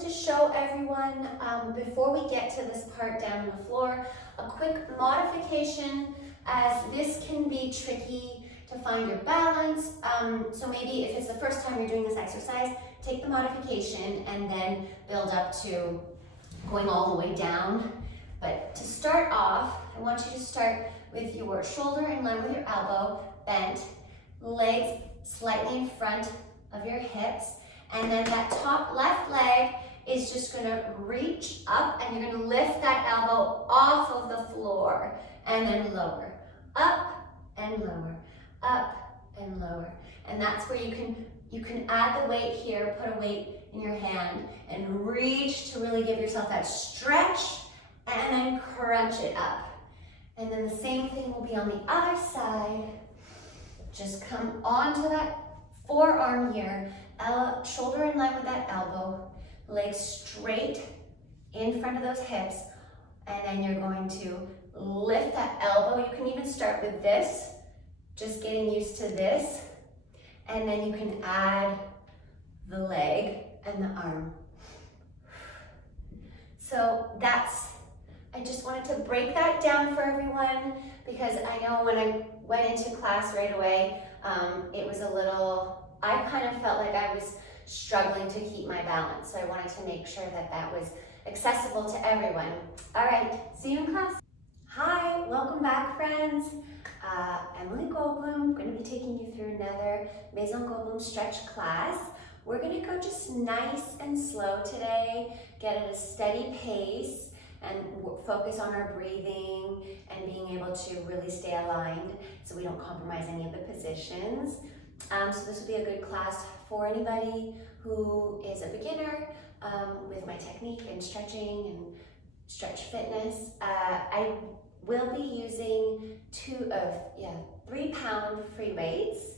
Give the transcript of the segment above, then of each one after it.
wanted to show everyone, before we get to this part down on the floor, a quick modification, as this can be tricky to find your balance. So maybe if it's the first time you're doing this exercise, take the modification and then build up to going all the way down. But to start off, I want you to start with your shoulder in line with your elbow, bent, legs slightly in front of your hips, and then that top left leg is just gonna reach up and you're gonna lift that elbow off of the floor and then lower, up and lower, up and lower. And that's where you can add the weight here, put a weight in your hand and reach to really give yourself that stretch and then crunch it up. And then the same thing will be on the other side. Just come onto that forearm here, shoulder in line with that elbow, legs straight in front of those hips, and then you're going to lift that elbow. You can even start with this, just getting used to this, and then you can add the leg and the arm. So I just wanted to break that down for everyone, because I know when I went into class right away, it was I kind of felt like I was struggling to keep my balance. So I wanted to make sure that that was accessible to everyone. All right, see you in class. Hi, welcome back, friends. Emily Goldblum. I'm going to be taking you through another Maison Goldblum stretch class. We're going to go just nice and slow today, get at a steady pace, and focus on our breathing and being able to really stay aligned so we don't compromise any of the positions. So this will be a good class for anybody who is a beginner with my technique and stretching and stretch fitness. I will be using 3-pound free weights.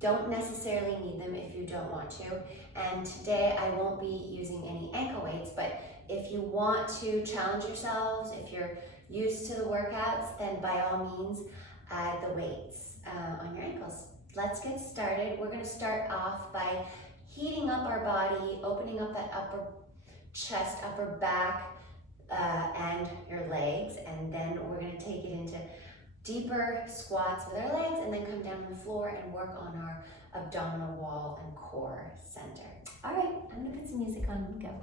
Don't necessarily need them if you don't want to. And today I won't be using any ankle weights, but if you want to challenge yourselves, if you're used to the workouts, then by all means add the weights on your ankles. Let's get started. We're going to start off by heating up our body, opening up that upper chest, upper back, and your legs, and then we're going to take it into deeper squats with our legs and then come down on the floor and work on our abdominal wall and core center. All right, I'm going to put some music on and go.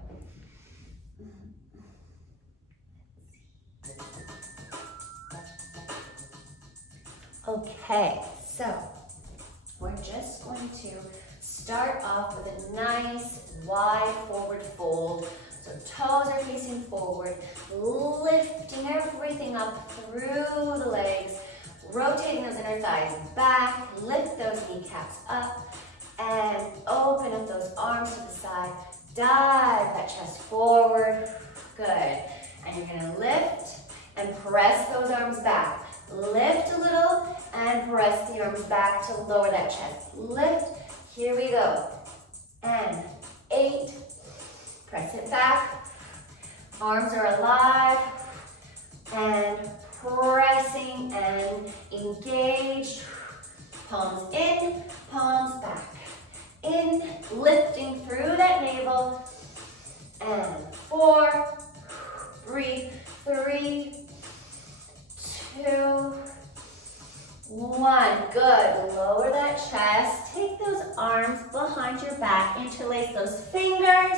Okay, so we're just going to start off with a nice wide forward fold. So toes are facing forward, lifting everything up through the legs, rotating those inner thighs back, lift those kneecaps up, and open up those arms to the side, dive that chest forward, good. And you're gonna lift and press those arms back. Lift a little and press the arms back to lower that chest. Lift, here we go. And 8, press it back. Arms are alive and pressing and engaged. Palms in, palms back. In, lifting through that navel. And 4, breathe, 3, 2, 1. Good. Lower that chest. Take those arms behind your back. Interlace those fingers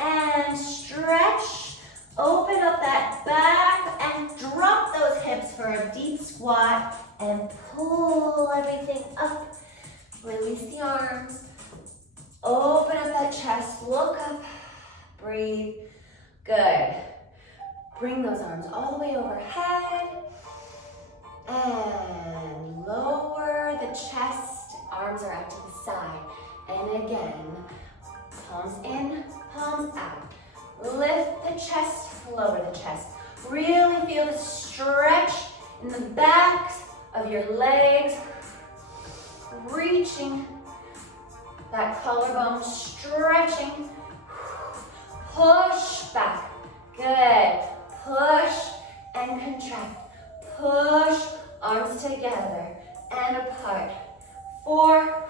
and stretch. Open up that back and drop those hips for a deep squat and pull everything up. Release the arms. Open up that chest. Look up. Breathe. Good. Bring those arms all the way overhead. And lower the chest, arms are out to the side. And again, palms in, palms out. Lift the chest, lower the chest. Really feel the stretch in the backs of your legs. Reaching that collarbone, stretching. Push back, good. Push and contract. Push, arms together and apart. 4,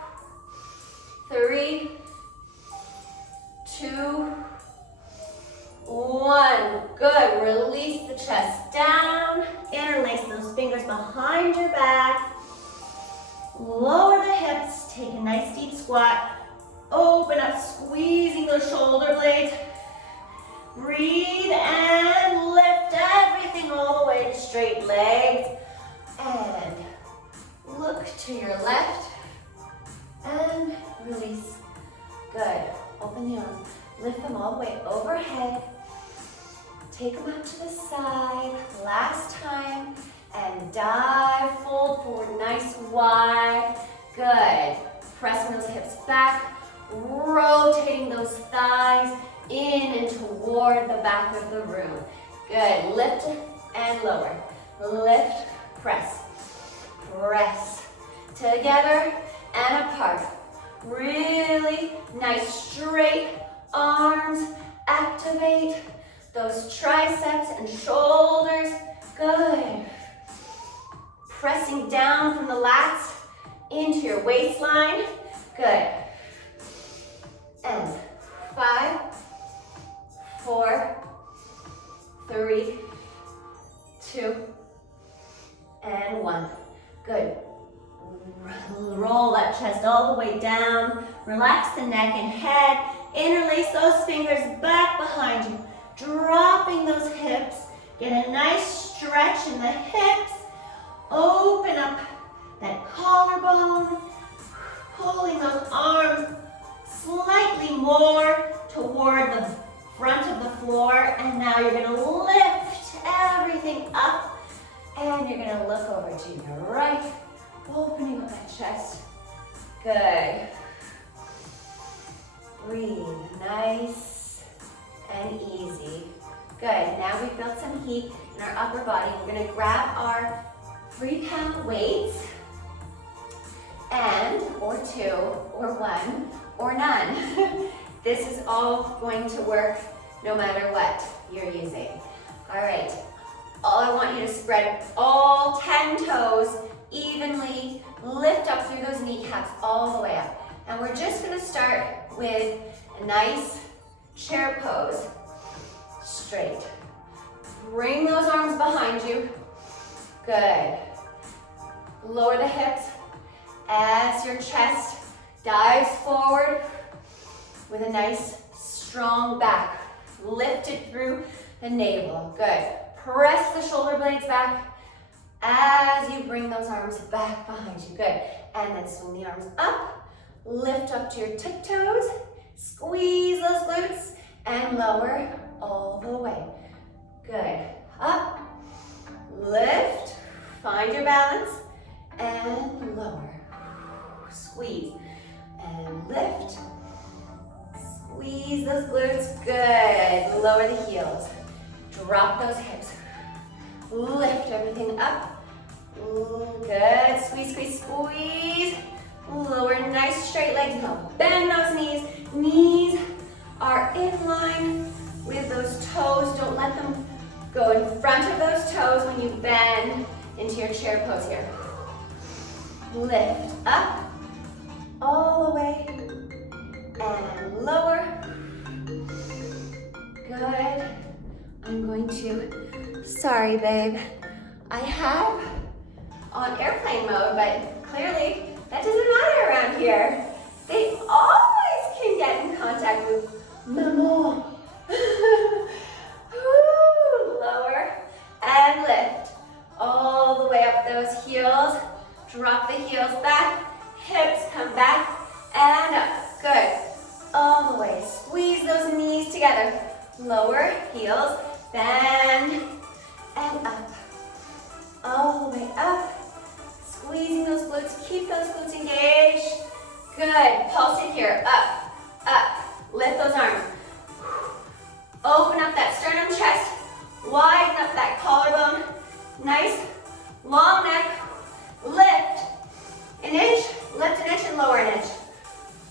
3, 2, Good, release the chest down. Interlace those fingers behind your back. Lower the hips, take a nice deep squat. Open up, squeezing those shoulder blades. Breathe and lift everything all the way to straight legs. And look to your left. And release. Good. Open the arms. Lift them all the way overhead. Take them out to the side. Last time. And dive, fold forward, nice wide. Good. Pressing those hips back. Rotating those thighs in and toward the back of the room. Good. Lift and lower. Lift, press. Press. Together and apart. Really nice straight arms. Activate those triceps and shoulders. Good. Pressing down from the lats into your waistline. Good. And 5, 4, 3, 2, and 1. Good. Roll that chest all the way down. Relax the neck and head. Interlace those fingers back behind you. Dropping those hips. Get a nice stretch in the hips. Open up that collarbone. Pulling those arms slightly more toward the front of the floor. And now you're going to lift everything up. And you're going to look over to your right. Opening up that chest. Good. Breathe. Nice and easy. Good. Now we've built some heat in our upper body. We're going to grab our 3-pound weights. And, or 2, or 1, or none. This is all going to work no matter what you're using. All right. All I want you to spread all 10 toes evenly. Lift up through those kneecaps all the way up. And we're just going to start with a nice chair pose. Straight. Bring those arms behind you. Good. Lower the hips as your chest dives forward with a nice strong back. Lifted through the navel. Good. Press the shoulder blades back as you bring those arms back behind you. Good. And then swing the arms up. Lift up to your tiptoes. Squeeze those glutes and lower all the way. Good. Up. Lift. Find your balance. And lower. Squeeze. And lift. Squeeze those glutes. Good. Lower the heels. Drop those hips. Lift everything up. Good. Squeeze, squeeze, squeeze. Lower nice straight legs. Now bend those knees. Knees are in line with those toes. Don't let them go in front of those toes when you bend into your chair pose here. Lift up. All the way. And lower. Good. I'm going to, sorry babe, I have on airplane mode, but clearly that doesn't matter around here. They always can get in contact with Maison. Lower and lift. All the way up those heels. Drop the heels back. Hips come back and up. Good. All the way. Squeeze those knees together. Lower heels. Bend and up. All the way up. Squeezing those glutes. Keep those glutes engaged. Good. Pulse it here. Up, up. Lift those arms. Open up that sternum chest. Widen up that collarbone. Nice long neck. Lift an inch. Lift an inch and lower an inch.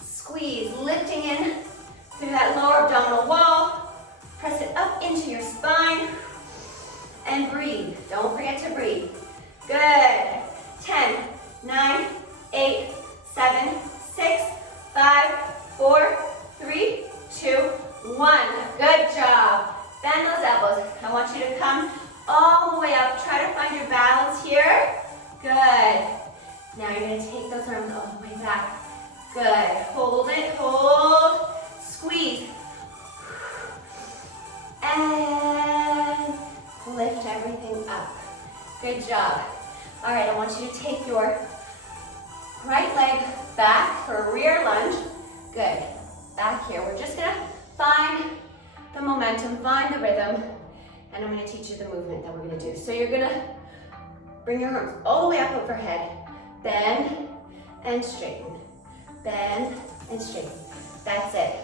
Squeeze. Lifting in through that lower abdominal wall. Press it up into your spine. And breathe. Don't forget to breathe. Good. 10, 9, 8, 7, 6, 5, 4, 3, 2, 1. Good job. Bend those elbows. I want you to come all the way up. Try to find your balance here. Good. Now you're going to take those arms all the way back. Good. Hold it. Hold. Squeeze. And lift everything up. Good job. All right, I want you to take your right leg back for a rear lunge. Good. Back here. We're just going to find the momentum, find the rhythm, and I'm going to teach you the movement that we're going to do. So you're going to bring your arms all the way up overhead. Bend and straighten. Bend and straighten. That's it.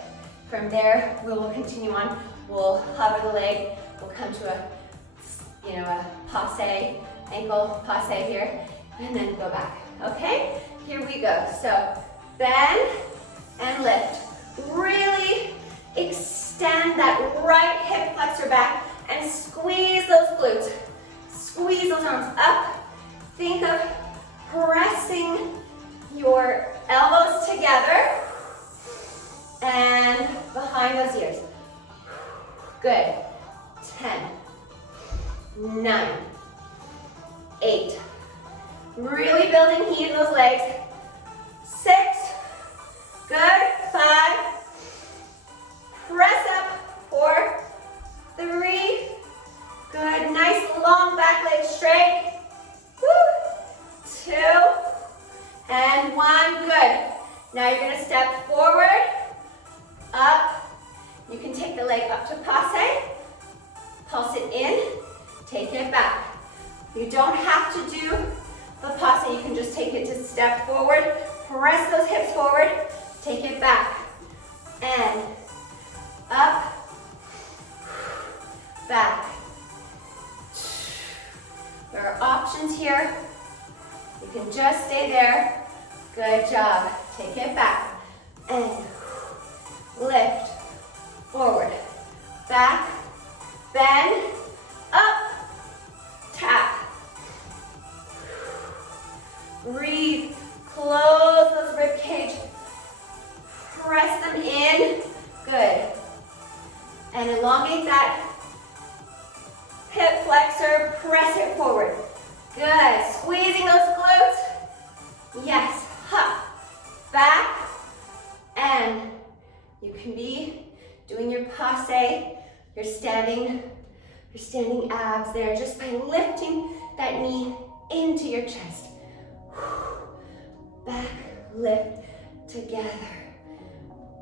From there, we will continue on. We'll hover the leg. We'll come to a passe, ankle passe here, and then go back. Okay? Here we go. So bend and lift. Really extend that right hip flexor back and squeeze those glutes. Squeeze those arms up. Think of pressing your elbows together and behind those ears. Good. 10, 9, 8. Really building heat in those legs. 6. Good. 5. Press up. 4, 3. Good. Nice long back leg straight. Woo. 2 and 1. Good. Now you're going to step forward, up. You can take the leg up to passe. Pulse it in. Take it back. You don't have to do the passe. You can just take it to step forward. Press those hips forward. Take it back. And up. Back. There are options here. You can just stay there. Good job. Take it back. And lift. Forward. Back. Bend. Up. Tap. Breathe. Close those rib cage. Press them in. Good. And elongate that hip flexor. Press it forward. Good. Squeezing those glutes. Yes. Up. Back. And you can be doing your passe. You're standing abs there just by lifting that knee into your chest. Back, lift, together.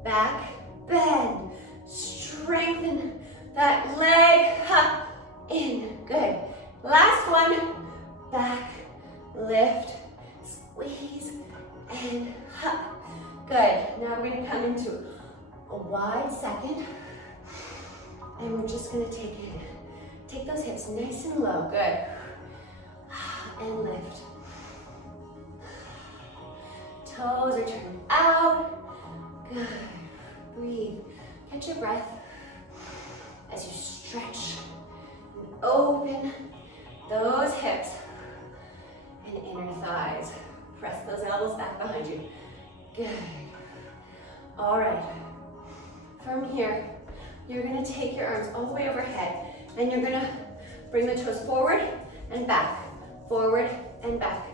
Back, bend, strengthen that leg, up, in, good. Last one, back, lift, squeeze, and up. Good, now we're gonna come into a wide second, and we're just gonna take it. Take those hips nice and low, good. And lift. Toes are turned out, good. Breathe, catch your breath as you stretch and open those hips and inner thighs. Press those elbows back behind you, good. All right, from here, you're gonna take your arms all the way overhead and you're gonna bring the toes forward and back, forward and back.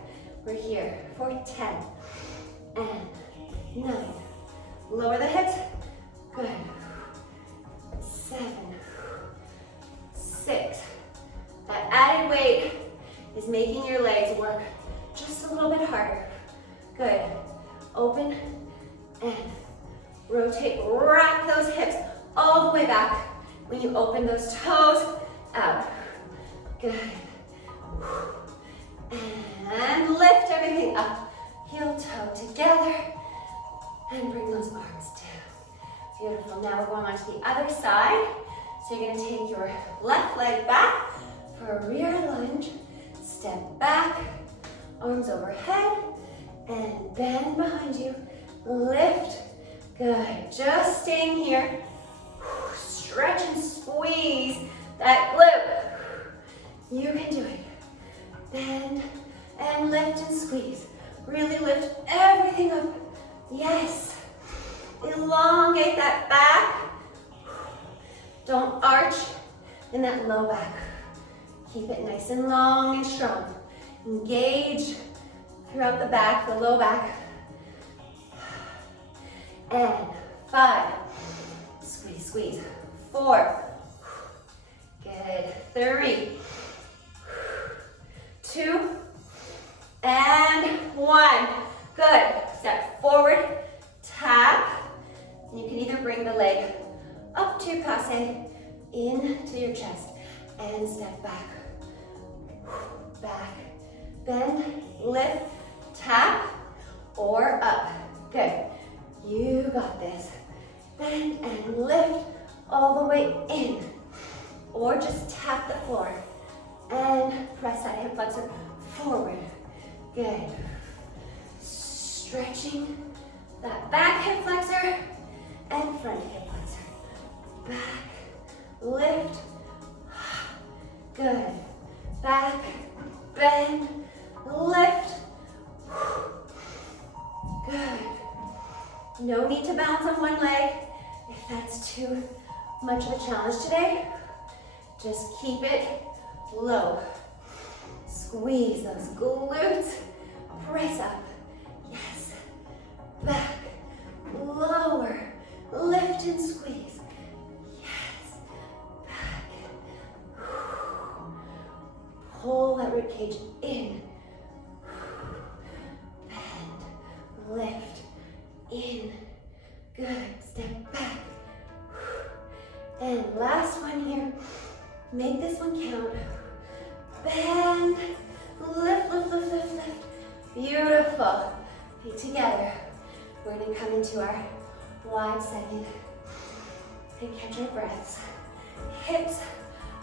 We're here for 10 and 9. Lower the hips, good. 7, 6. That added weight is making your legs work just a little bit harder. Good. Open and rotate, wrap those hips all the way back when you open those toes out. Good. And lift everything up. Heel toe together. And bring those arms down. Beautiful. Now we're going on to the other side. So you're going to take your left leg back for a rear lunge. Step back. Arms overhead. And bend behind you. Lift. Good. Just staying here. Stretch and squeeze that glute. You can do it. Bend and lift and squeeze. Really lift everything up. Yes. Elongate that back. Don't arch in that low back. Keep it nice and long and strong. Engage throughout the back, the low back. And 5. Squeeze, squeeze. 4. Good. 3. 2. And 1. Good. Step forward, tap. You can either bring the leg up to your passe, into your chest, and step back. Back, bend, lift, tap, or up. Good. You got this. Bend and lift all the way in. Or just tap the floor and press that hip flexor forward. Good. Stretching that back hip flexor and front hip flexor. Back, lift. Good. Back, bend, lift. Good. No need to balance on one leg if that's too much of a challenge today. Just keep it low. Squeeze those glutes. Press up. Yes. Back. Lower. Lift and squeeze. Yes. Back. Pull that ribcage in. Bend. Lift. In. Good. Step back. And last one here. Make this one count. Bend. Lift, lift, lift, lift, lift. Beautiful. Feet together. We're going to come into our wide second and catch our breaths. Hips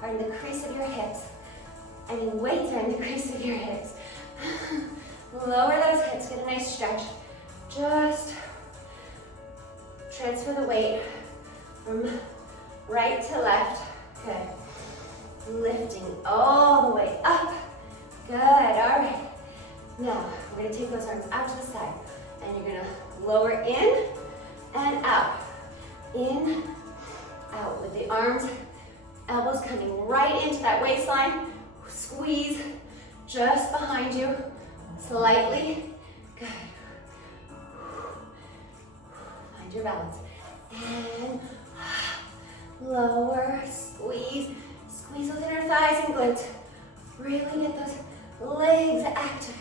are in the crease of your hips, and your weights are in the crease of your hips. Lower those hips, get a nice stretch. Just transfer the weight from right to left. Good. Lifting all the way up. Good, all right. Now, we're gonna take those arms out to the side, and you're gonna lower in and out. In, out with the arms, elbows coming right into that waistline. Squeeze just behind you, slightly. Good. Find your balance. And lower, squeeze. Squeeze those inner thighs and glutes. Really get those legs activated.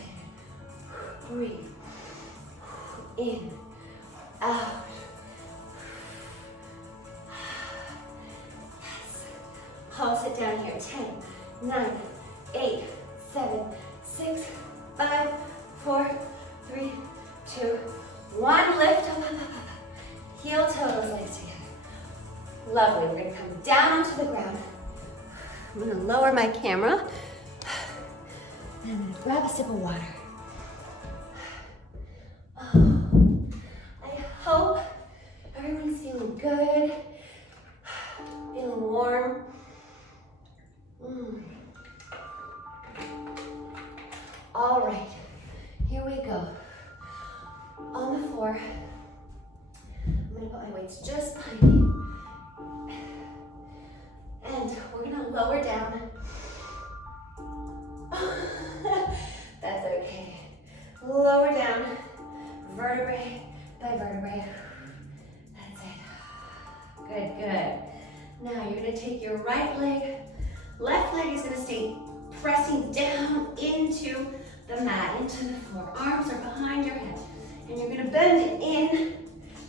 Breathe. In, out. Yes. Pulse it down here. 10, 9, 8, 7, 6, 5, 4, 3, 2, 1. Lift. Up, up, up, up. Heel toe those legs together. Lovely. We're going to come down onto the ground. I'm going to lower my camera. And I'm going to grab a sip of water. Oh, I hope everyone's feeling good, feeling warm. All right, here we go. On the floor, I'm going to put my weights just behind me. And we're going to lower down. That's okay. Lower down, vertebrae by vertebrae. That's it. Good, good. Now you're going to take your right leg. Left leg is going to stay pressing down into the mat, into the floor. Arms are behind your head. And you're going to bend it in,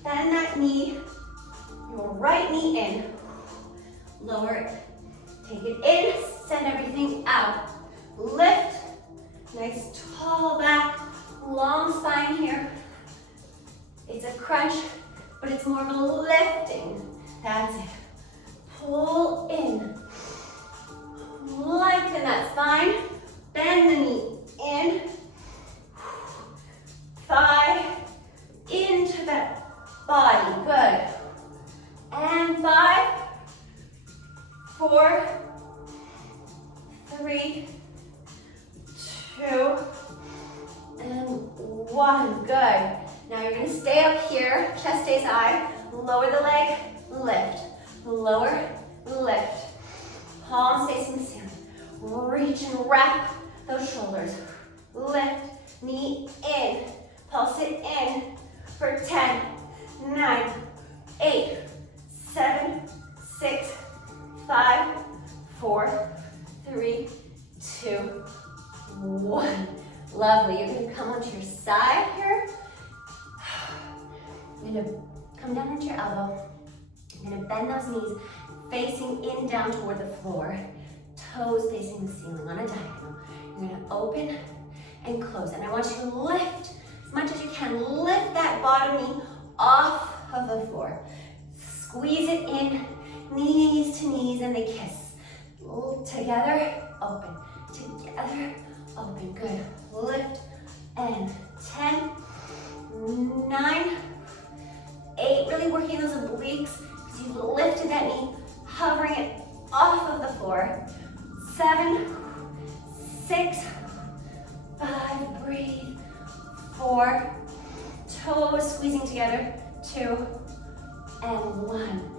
bend that knee, your right knee in. Lower it. Take it in, send everything out. Lift. Nice tall back, long spine here. It's a crunch, but it's more of a lifting. That's it. Pull in. Lengthen that spine. Bend the knee in. Thigh into that body. Good. And 5, 4, 3, 2, and 1. Good. Now you're going to stay up here, chest stays high. Lower the leg, lift. Lower, lift. wrap those shoulders. Lift, knee in, pulse it in for 10, 9, 8, 7, 6, 5, 4, 3, 2, 1. Lovely. You're going to come onto your side here. You're going to come down into your elbow. You're going to bend those knees facing in down toward the floor. Toes facing the ceiling on a diagonal. You're going to open and close. And I want you to lift as much as you can. Lift that bottom knee off of the floor. Squeeze it in, knees to knees, and they kiss. Together, open. Together, open. Good. Lift and 10, 9, 8. Really working those obliques because you've lifted that knee, hovering it off of the floor. 7, 6, 5, breathe. 4, toes squeezing together. 2, and 1.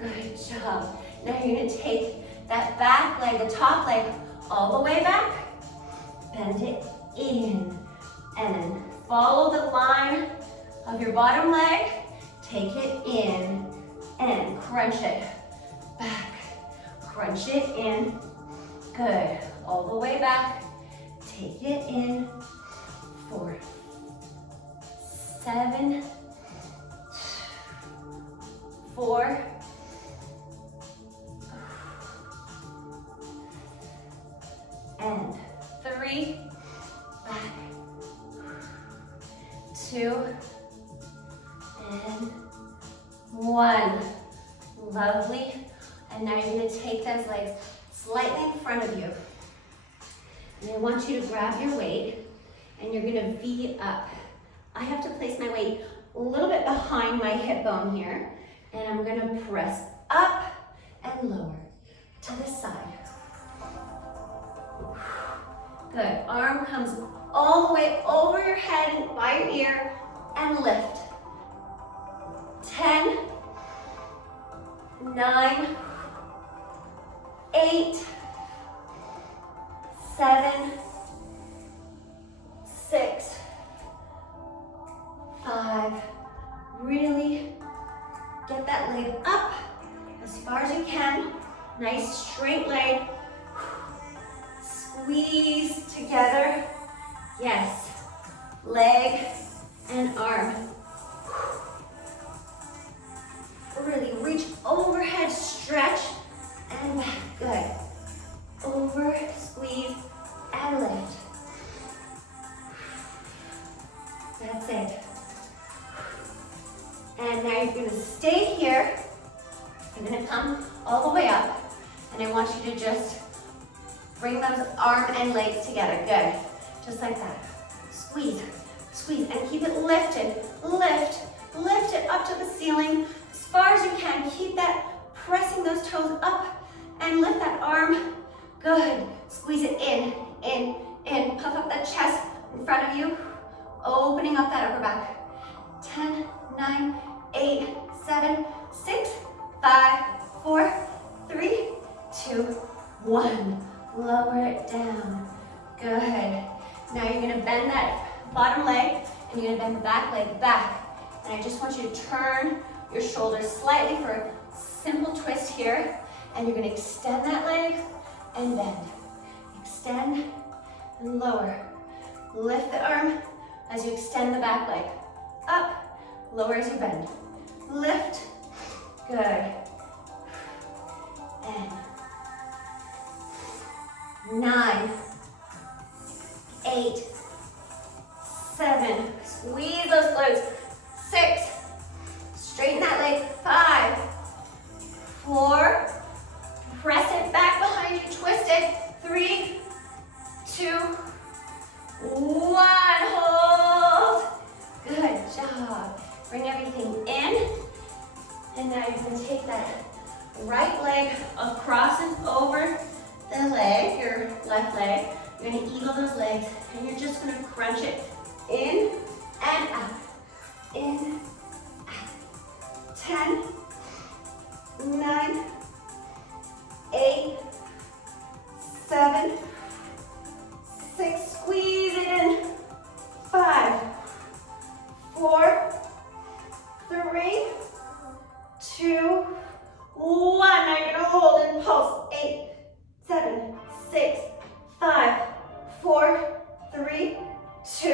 Good job. Now you're going to take that back leg, the top leg, all the way back. Bend it in. And then follow the line of your bottom leg. Take it in and crunch it back. Crunch it in. Good. All the way back. Take it in. 4, 7, 4, and 3, back, 2, and 1. Lovely. And now you're going to take those legs slightly in front of you. And I want you to grab your weight and you're going to V up. I have to place my weight a little bit behind my hip bone here. And I'm going to press up and lower to the side. Good. Arm comes all the way over your head and by your ear and lift. 10, 9, 8, 7, 6, 5. Really get that leg up as far as you can. Nice straight leg. Squeeze together. Yes. Leg and arm. Really reach overhead, stretch, and back. Good. Over, squeeze, and lift. That's it. And now you're going to stay here. You're going to come all the way up. And I want you to just bring those arm and legs together. Good. Just like that. Squeeze, squeeze, and keep it lifted. Lift, lift it up to the ceiling as far as you can. Keep that, pressing those toes up and lift that arm. Good. Squeeze it in, in, in. Puff up that chest in front of you. Opening up that upper back. 10, 9, 8, 7, 6, 5, 4, 3, 2, 1. Lower it down. Good. Now you're going to bend that bottom leg and you're going to bend the back leg back. And I just want you to turn your shoulders slightly for a simple twist here. And you're going to extend that leg and bend. Extend and lower. Lift the arm as you extend the back leg. Up, lower as you bend. Lift. Good. And 9, 8, 7, squeeze those glutes. 6, straighten that leg. 5, 4, press it back behind you, twist it. 3, 2, 1, hold. Good job. Bring everything in. And now you're going to take that right leg across and over the leg, your left leg. You're going to eagle those legs and you're just going to crunch it in and out. In, out. 10, 9, 8, 7, 1. Now you're gonna hold and pulse. 8, 7, 6, 5, 4, 3, 2,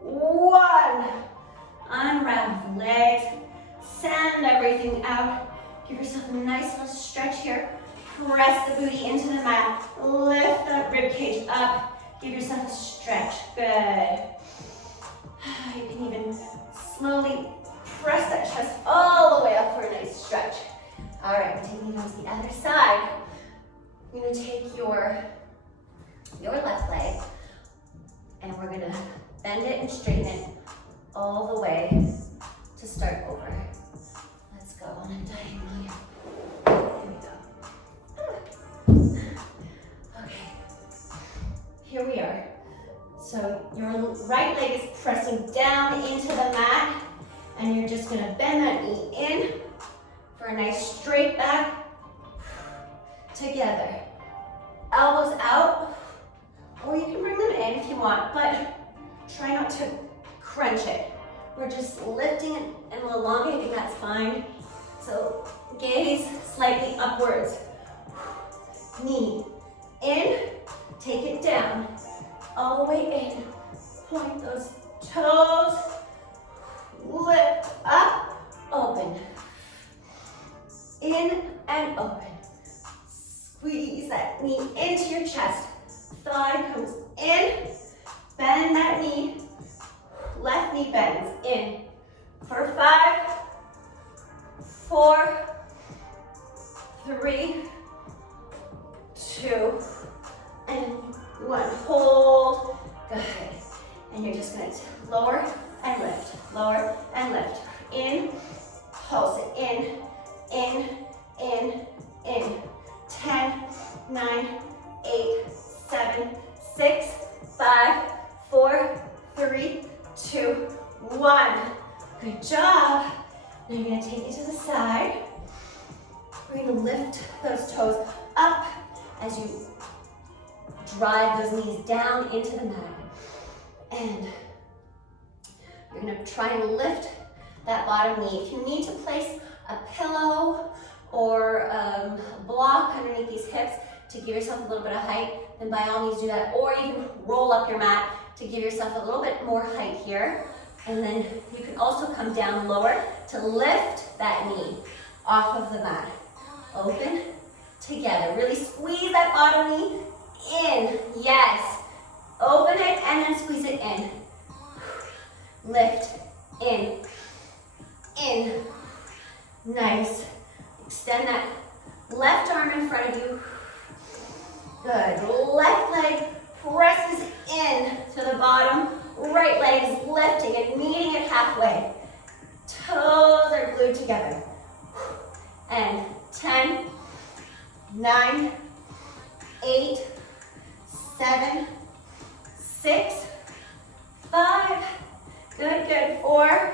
1. Unwrap the legs. Send everything out. Give yourself a nice little stretch here. Press the booty into the mat. Lift that rib cage up. Give yourself a stretch. Good. You can even slowly press that chest all the way up for a nice stretch. All right, we're taking it on to the other side. You're gonna take your left leg and we're gonna bend it and straighten it all the way to start over. Let's go on a diagonal here. There we go. Okay, here we are. So your right leg is pressing down into the mat and you're just gonna bend that knee in for a nice straight back. Together. Elbows out, or you can bring them in if you want, but try not to crunch it. We're just lifting it and elongating that spine. So gaze slightly upwards. Knee in, take it down, all the way in. Point those toes, lift up, open. In and open. Squeeze that knee into your chest. Thigh comes in, bend that knee. Left knee bends in. For 5, 4, 3, 2, and 1. Hold. Good. And you're just going to lower and lift. Lower and lift. In. Pulse it in. In. In. In. 10, 9, 8, 7, 6, 5, 4, 3, 2, 1. Good job. Now you're going to take it to the side. We're going to lift those toes up as you drive those knees down into the mat. And you're going to try and lift that bottom knee. If you need to place a pillow or a block underneath these hips to give yourself a little bit of height, then by all means do that. Or you can roll up your mat to give yourself a little bit more height here. And then you can also come down lower to lift that knee off of the mat. Open, together. Really squeeze that bottom knee in. Yes. Open it and then squeeze it in. Lift, in. In. Nice. Extend that left arm in front of you. Good. Left leg presses in to the bottom. Right leg is lifting and meeting it halfway. Toes are glued together. And 10, 9, 8, 7, 6, 5. Good, good. 4,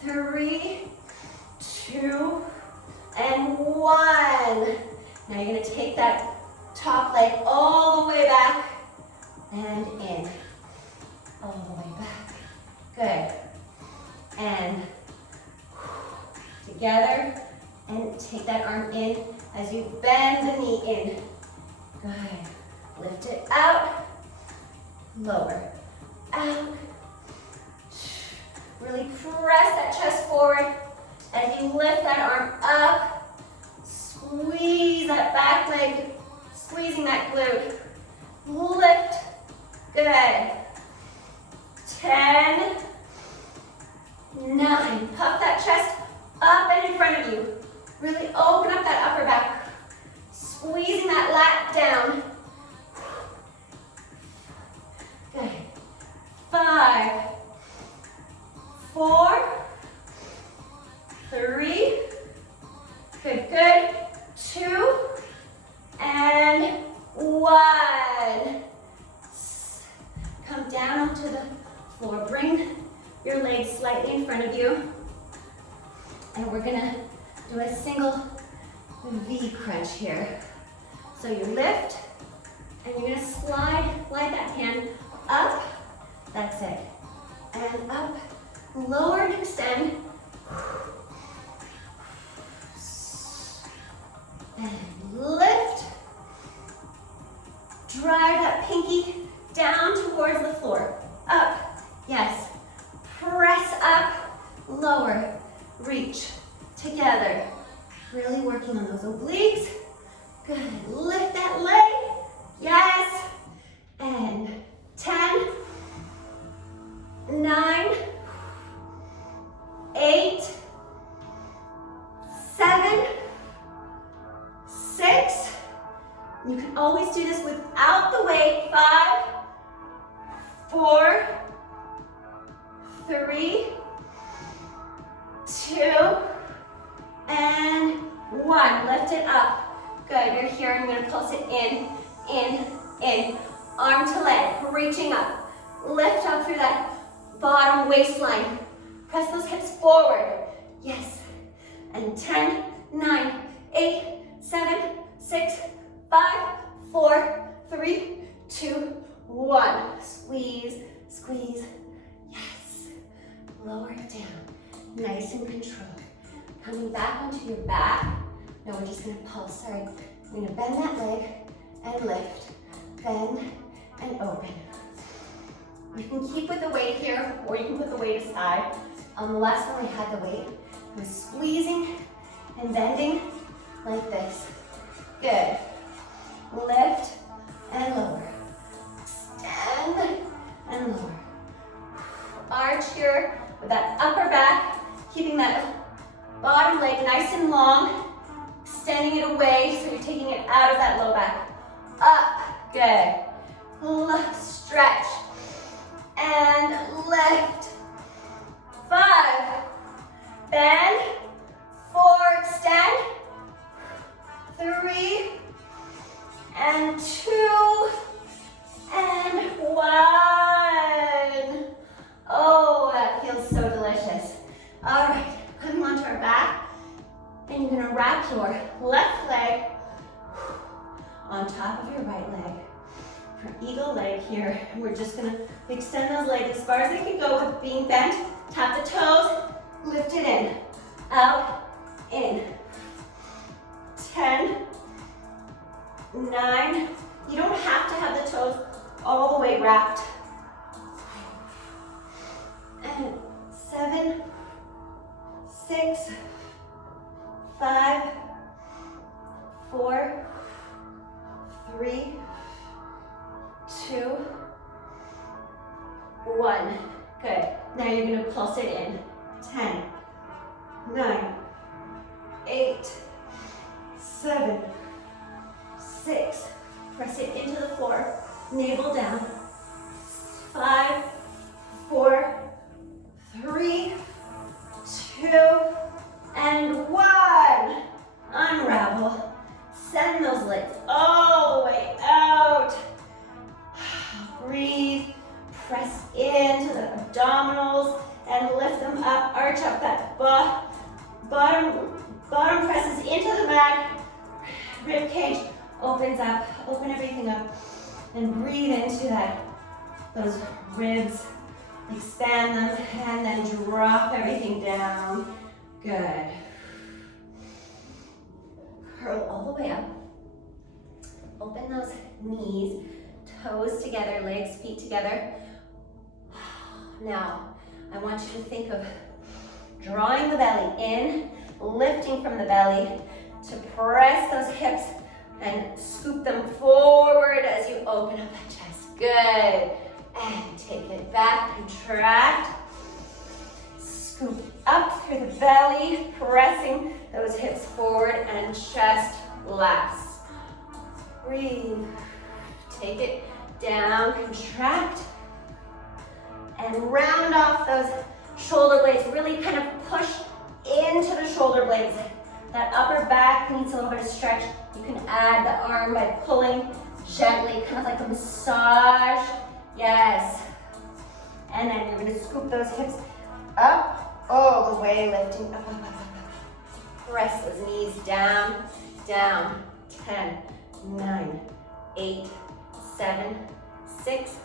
3, 2, and 1. Now you're going to take that top leg all the way back and in. All the way back. Good. And together. And take that arm in as you bend the knee in. Good. Lift it out. Lower. Out. Really press that chest forward as you lift that arm up. Squeeze that back leg, squeezing that glute. Lift. Good. 10, 9. Puff that chest up and in front of you. Really open up that upper back. Squeezing that lat down. Good. 5, 4, 3, good, good. 2, and 1. Come down onto the floor. Bring your legs slightly in front of you. And we're gonna do a single V crunch here. So you lift, and you're gonna slide that hand up. That's it. And up, lower and extend. and lift. Drive that pinky down towards the floor. Up, yes. Press up, lower, reach, together. Really working on those obliques. Good, lift that leg, yes. And 10, 9, 8, 7, 6. You can always do this without the weight. 5, 4, 3, 2, and 1. Lift it up. Good, you're here. I'm gonna pulse it in, in. Arm to leg, reaching up. Lift up through that bottom waistline. Press those hips forward. Yes. And 10, 9, 8, 7, 6, 5, 4, 3, 2, 1. Squeeze, squeeze. Yes. Lower it down. Nice and controlled. Coming back onto your back. Now we're just gonna pulse, sorry. We're gonna bend that leg and lift. Bend and open. You can keep with the weight here, or you can put the weight aside. On the last one I had the weight. I was squeezing and bending like this. Good. Lift and lower. Extend and lower. Arch here with that upper back, keeping that bottom leg nice and long, extending it away so you're taking it out of that low back. Up, good. Stretch and lift. 5, bend, 4, extend, 3, and 2, and 1. Oh, that feels so delicious. All right, coming onto our back, and you're gonna wrap your left leg on top of your right leg. For eagle leg here, and we're just gonna extend those legs as far as they can go with being bent. Tap the toes, lift it in, out, in. 10, 9, you don't have to have the toes all the way wrapped. And 7, 6, 5, 4, 3, 2, 1. Good. Now you're going to pulse it in. 10, 9, 8, 7, 6. Press it into the floor. Navel down. 5, 4, 3, 2, and 1. Unravel. Send those legs all the way out. Breathe. Press into the abdominals and lift them up. Arch up that bottom presses into the mat. Rib cage opens up. Open everything up and breathe into that. Those ribs. Expand them and then drop everything down. Good. Curl all the way up. Open those knees, toes together, legs, feet together. Now, I want you to think of drawing the belly in, lifting from the belly to press those hips and scoop them forward as you open up that chest. Good. And take it back, contract. Scoop up through the belly, pressing those hips forward and chest laps. Breathe. Take it down, contract. And round off those shoulder blades. Really kind of push into the shoulder blades. That upper back needs a little bit of stretch. You can add the arm by pulling gently, kind of like a massage. Yes. And then you're going to scoop those hips up all the way, lifting up, up, up, up, up. Press those knees down, down. 10, 9, 8, 7, 6,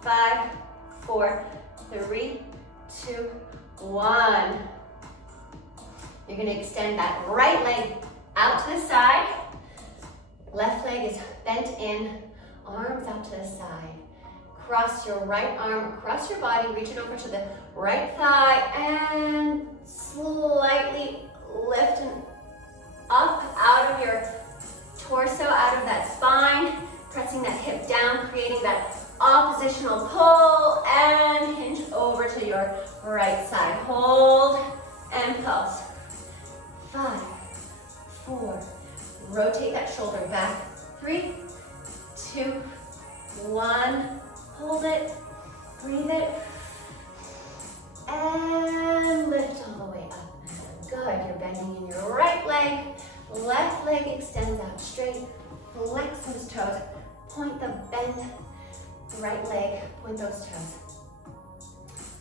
5, 4, 3, 2, 1. You're going to extend that right leg out to the side. Left leg is bent in, arms out to the side. Cross your right arm across your body, reach it over to the right thigh, and slightly lift and up out of your torso, out of that spine, pressing that hip down, creating that oppositional pull, and hinge over to your right side. Hold and pulse. 5, 4, rotate that shoulder back. 3, 2, 1, hold it, breathe it, and lift all the way up. Good, you're bending in your right leg, left leg extends out straight, flex those toes, point the bend, right leg, point those toes.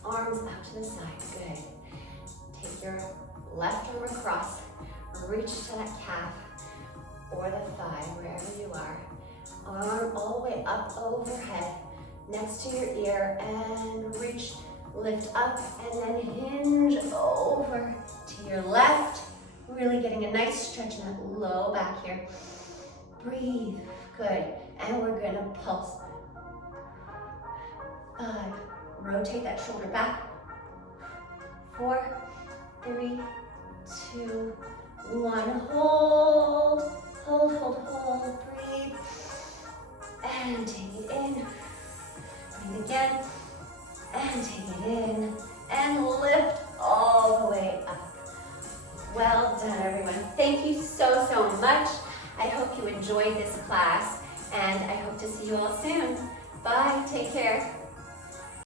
Arms out to the side, good. Take your left arm across, reach to that calf or the thigh, wherever you are. Arm all the way up overhead, next to your ear, and reach, lift up, and then hinge over to your left, really getting a nice stretch in that low back here. Breathe, good, and we're gonna pulse. 5, rotate that shoulder back. 4, 3, 2, 1, hold, hold, hold, hold, breathe, and take it in, breathe again, and take it in, and lift all the way up. Well done, everyone. Thank you so, so much. I hope you enjoyed this class, and I hope to see you all soon.